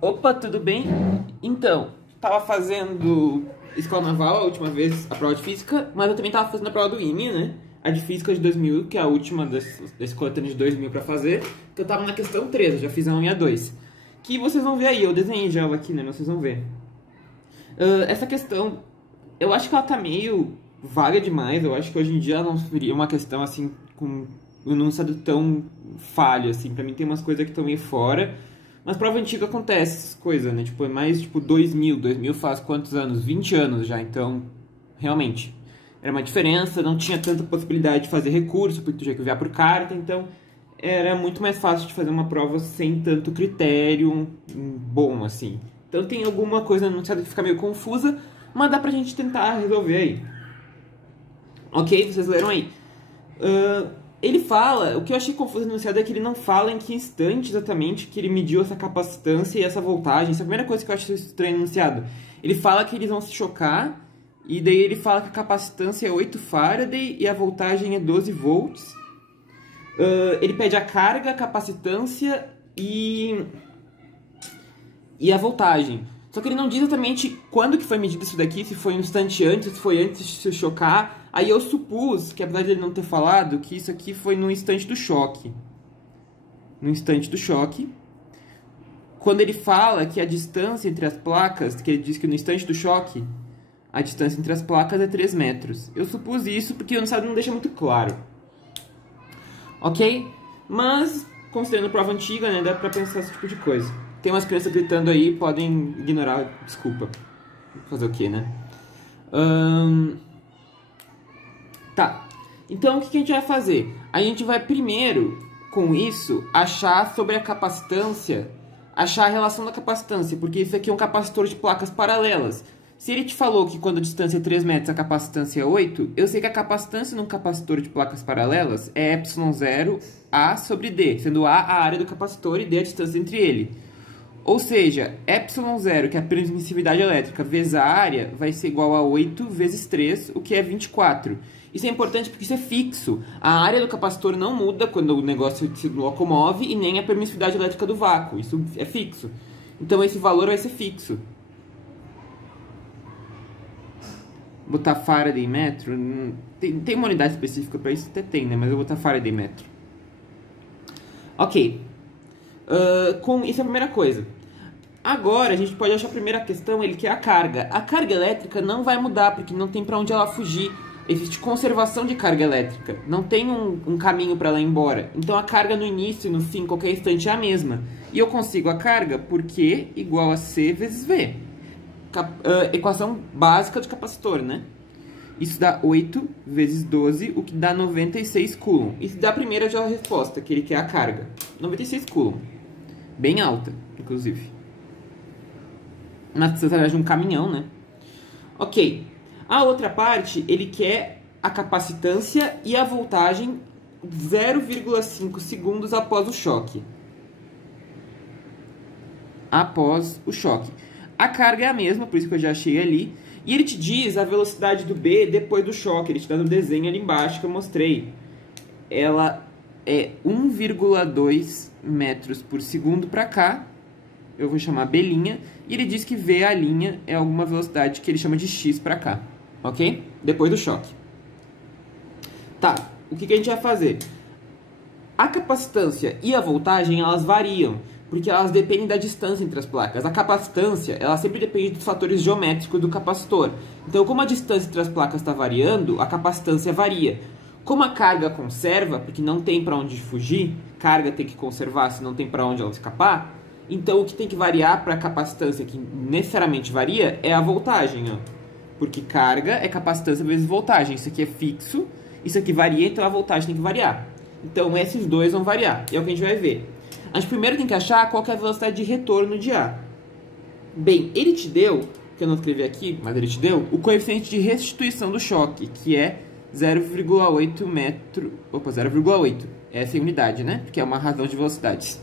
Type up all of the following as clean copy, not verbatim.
Opa, tudo bem? Então, tava fazendo escola naval a última vez, a prova de física, mas eu também tava fazendo a prova do IME, né? A de física de 2000, que é a última desse coletânea de 2000 pra fazer, que eu tava na questão 3, eu já fiz a 1 e a 2. Que vocês vão ver aí, eu desenhei já ela aqui, né? Mas vocês vão ver. Essa questão, eu acho que ela tá meio vaga demais, eu acho que hoje em dia ela não seria uma questão assim, com um enunciado tão falho, assim. Pra mim tem umas coisas que estão meio fora. Mas prova antiga acontece essas coisas, né? Tipo, é mais tipo 2000 faz quantos anos? 20 anos já, então, realmente. Era uma diferença, não tinha tanta possibilidade de fazer recurso, porque tu tinha que enviar por carta, então era muito mais fácil de fazer uma prova sem tanto critério bom, assim. Então tem alguma coisa anunciada que fica meio confusa, mas dá pra gente tentar resolver aí. Ok? Vocês leram aí. Ele fala, o que eu achei confuso no enunciado é que ele não fala em que instante exatamente que ele mediu essa capacitância e essa voltagem. Essa é a primeira coisa que eu acho estranho no enunciado. Ele fala que eles vão se chocar, e daí ele fala que a capacitância é 8 Faraday e a voltagem é 12 volts. Ele pede a carga, a capacitância e a voltagem. Só que ele não diz exatamente quando que foi medido isso daqui, se foi um instante antes, se foi antes de se chocar. Aí eu supus, que apesar de ele não ter falado, que isso aqui foi no instante do choque. No instante do choque. Quando ele fala que a distância entre as placas, que ele diz que no instante do choque, a distância entre as placas é 3 metros. Eu supus isso porque o enunciado não deixa muito claro. Ok? Mas, considerando prova antiga, né, dá pra pensar esse tipo de coisa. Tem umas crianças gritando aí, podem ignorar, desculpa. Fazer o quê, né? Tá. Então, o que a gente vai fazer? A gente vai primeiro, com isso, achar sobre a capacitância, achar a relação da capacitância, porque isso aqui é um capacitor de placas paralelas. Se ele te falou que quando a distância é 3 metros, a capacitância é 8, eu sei que a capacitância num capacitor de placas paralelas é ε0 A sobre D, sendo A a área do capacitor e D a distância entre ele. Ou seja, ε0, que é a permissividade elétrica, vezes a área, vai ser igual a 8 vezes 3, o que é 24. Isso é importante porque isso é fixo. A área do capacitor não muda quando o negócio se locomove e nem a permissividade elétrica do vácuo. Isso é fixo. Então esse valor vai ser fixo. Botar Faraday metro, tem uma unidade específica para isso? Até tem, né? Mas eu vou botar Faraday metro. Ok. Isso é a primeira coisa. Agora, a gente pode achar a primeira questão, ele que é a carga. A carga elétrica não vai mudar, porque não tem para onde ela fugir. Existe conservação de carga elétrica. Não tem um caminho para ela ir embora. Então, a carga no início e no fim, qualquer instante, é a mesma. E eu consigo a carga por Q igual a C vezes V. Equação básica de capacitor, né? Isso dá 8 vezes 12, o que dá 96 coulomb. Isso dá a primeira já resposta, que ele quer a carga. 96 coulomb. Bem alta, inclusive. Mas precisa através de um caminhão, né? Ok. A outra parte, ele quer a capacitância e a voltagem 0,5 segundos após o choque. Após o choque. A carga é a mesma, por isso que eu já achei ali. E ele te diz a velocidade do B depois do choque. Ele te dá no desenho ali embaixo que eu mostrei. Ela é 1,2 metros por segundo para cá. Eu vou chamar B'. E ele diz que V, a linha, é alguma velocidade que ele chama de X para cá. Ok? Depois do choque. Tá, o que a gente vai fazer? A capacitância e a voltagem, elas variam, porque elas dependem da distância entre as placas. A capacitância, ela sempre depende dos fatores geométricos do capacitor. Então, como a distância entre as placas está variando, a capacitância varia. Como a carga conserva, porque não tem para onde fugir, carga tem que conservar se não tem para onde ela escapar, então o que tem que variar para a capacitância, que necessariamente varia, é a voltagem, ó. Porque carga é capacitância vezes voltagem. Isso aqui é fixo, isso aqui varia, então a voltagem tem que variar. Então esses dois vão variar, e é o que a gente vai ver. A gente primeiro tem que achar qual que é a velocidade de retorno de A. Bem, ele te deu, que eu não escrevi aqui, mas ele te deu, o coeficiente de restituição do choque, que é 0,8 metro... Opa, 0,8. Essa é a unidade, né? Porque é uma razão de velocidades.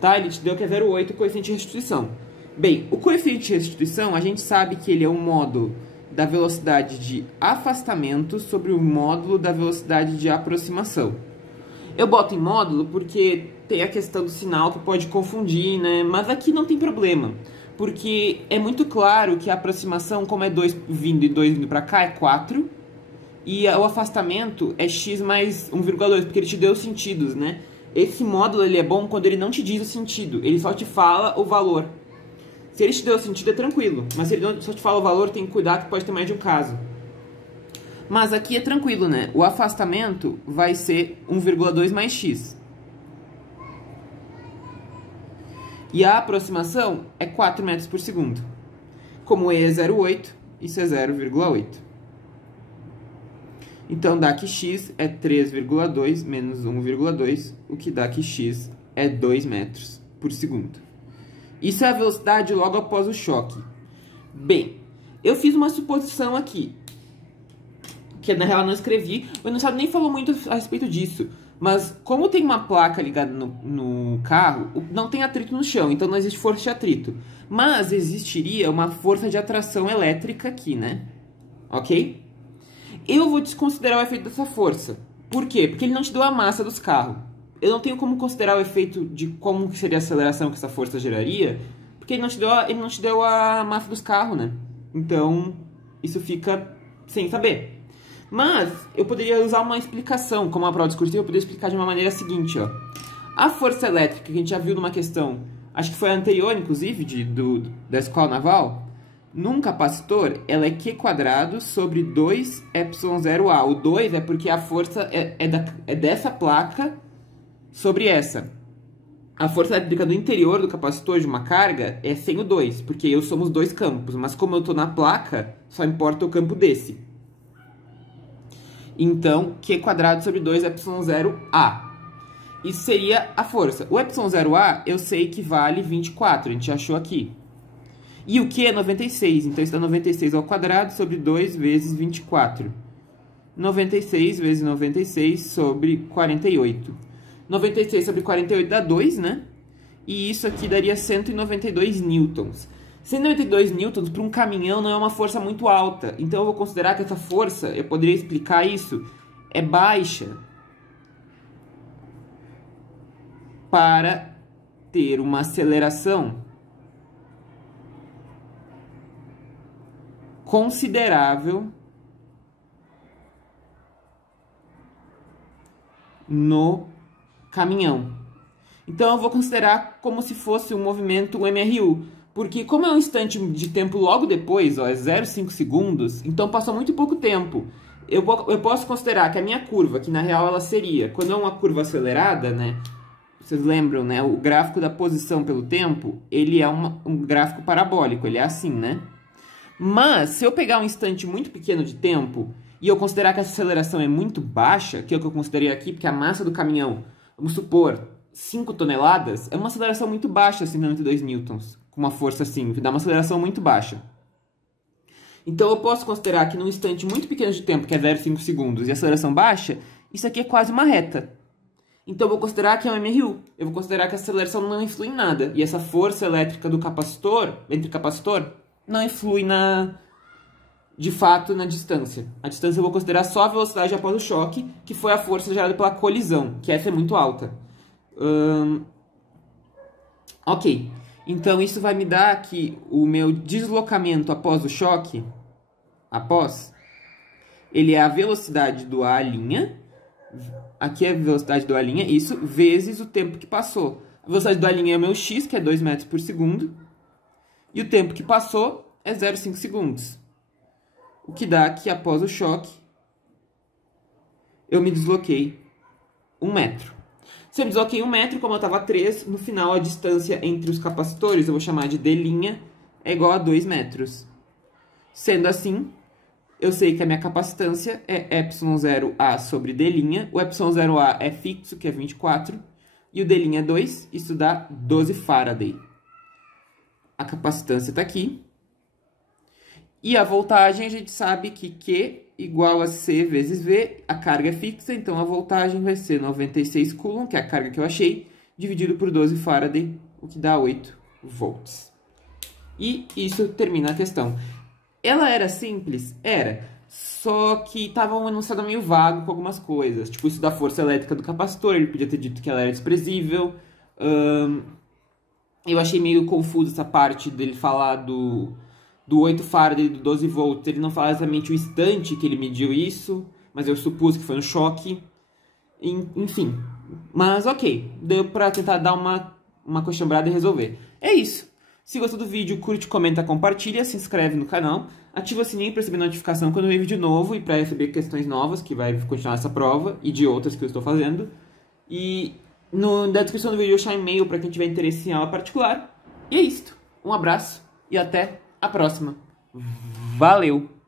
Tá? Ele te deu que é 0,8 o coeficiente de restituição. Bem, o coeficiente de restituição, a gente sabe que ele é um módulo da velocidade de afastamento sobre o módulo da velocidade de aproximação. Eu boto em módulo porque tem a questão do sinal que pode confundir, né? Mas aqui não tem problema, porque é muito claro que a aproximação, como é 2 vindo e 2 vindo para cá, é 4, e o afastamento é x mais 1,2, porque ele te deu os sentidos, né? Esse módulo ele é bom quando ele não te diz o sentido, ele só te fala o valor. Se ele te deu o sentido, é tranquilo, mas se ele só te fala o valor, tem que cuidar que pode ter mais de um caso. Mas aqui é tranquilo, né? O afastamento vai ser 1,2 mais x. E a aproximação é 4 metros por segundo. Como E é 0,8, isso é 0,8. Então dá que x é 3,2 menos 1,2, o que dá que x é 2 metros por segundo. Isso é a velocidade logo após o choque. Bem, eu fiz uma suposição aqui, que na real eu não escrevi, o Enunciado nem falou muito a respeito disso. Mas como tem uma placa ligada no carro, não tem atrito no chão, então não existe força de atrito. Mas existiria uma força de atração elétrica aqui, né? Ok? Eu vou desconsiderar o efeito dessa força. Por quê? Porque ele não te deu a massa dos carros. Eu não tenho como considerar o efeito de como seria a aceleração que essa força geraria, porque ele não te deu a massa dos carros, né? Então, isso fica sem saber. Mas eu poderia usar uma explicação, como a prova discursiva, eu poderia explicar de uma maneira seguinte, ó. A força elétrica que a gente já viu numa questão, acho que foi a anterior, inclusive, da escola naval, num capacitor, ela é Q² sobre 2ε0A. O 2 é porque a força é dessa placa sobre essa. A força elétrica do interior do capacitor de uma carga é sem o 2, porque eu somos dois campos, mas como eu estou na placa, só importa o campo desse. Então, Q² sobre 2ε0A. Isso seria a força. O ε0A eu sei que vale 24, a gente achou aqui. E o Q é 96, então isso dá 96 ao quadrado sobre 2 vezes 24. 96 vezes 96 sobre 48. 96 sobre 48 dá 2, né? E isso aqui daria 192 newtons. 192 newtons para um caminhão não é uma força muito alta. Então eu vou considerar que essa força, eu poderia explicar isso, é baixa para ter uma aceleração considerável no caminhão. Então eu vou considerar como se fosse um movimento MRU. Porque como é um instante de tempo logo depois, ó, é 0,5 segundos, então passou muito pouco tempo. Eu posso considerar que a minha curva, que na real ela seria, quando é uma curva acelerada, né? Vocês lembram, né? O gráfico da posição pelo tempo, ele é um gráfico parabólico, ele é assim, né? Mas, se eu pegar um instante muito pequeno de tempo, e eu considerar que essa aceleração é muito baixa, que é o que eu considerei aqui, porque a massa do caminhão, vamos supor, 5 toneladas, é uma aceleração muito baixa, 192 newtons. Com uma força assim, dá uma aceleração muito baixa. Então eu posso considerar que num instante muito pequeno de tempo, que é 0,5 segundos, e aceleração baixa, isso aqui é quase uma reta. Então eu vou considerar que é um MRU. Eu vou considerar que a aceleração não influi em nada. E essa força elétrica do capacitor, não influi de fato na distância. A distância eu vou considerar só a velocidade após o choque, que foi a força gerada pela colisão, que essa é muito alta. Ok. Então, isso vai me dar que o meu deslocamento após o choque, ele é a velocidade do A', aqui é a velocidade do A', isso, vezes o tempo que passou. A velocidade do A' é o meu x, que é 2 metros por segundo, e o tempo que passou é 0,5 segundos. O que dá que após o choque, eu me desloquei 1 metro. Se eu me desloquei 1 metro, como eu estava a 3, no final a distância entre os capacitores, eu vou chamar de D', é igual a 2 metros. Sendo assim, eu sei que a minha capacitância é ε0A sobre D', o ε0A é fixo, que é 24, e o D' é 2, isso dá 12 Faraday. A capacitância está aqui. E a voltagem, a gente sabe que Q igual a C vezes V, a carga é fixa, então a voltagem vai ser 96 Coulomb, que é a carga que eu achei, dividido por 12 Faraday, o que dá 8 volts. E isso termina a questão. Ela era simples? Era. Só que tava um enunciado meio vago com algumas coisas. Tipo, isso da força elétrica do capacitor, ele podia ter dito que ela era desprezível. Eu achei meio confuso essa parte dele falar do 8 farad e do 12 volts. Ele não fala exatamente o instante que ele mediu isso, mas eu supus que foi um choque. Enfim, mas ok, deu pra tentar dar uma coxambrada e resolver. É isso. Se gostou do vídeo, curte, comenta, compartilha, se inscreve no canal, ativa o sininho para receber notificação quando vem vídeo novo e para receber questões novas, que vai continuar essa prova, e de outras que eu estou fazendo. E na descrição do vídeo eu deixar e-mail para quem tiver interesse em aula particular. E é isto. Um abraço e até a próxima. Valeu!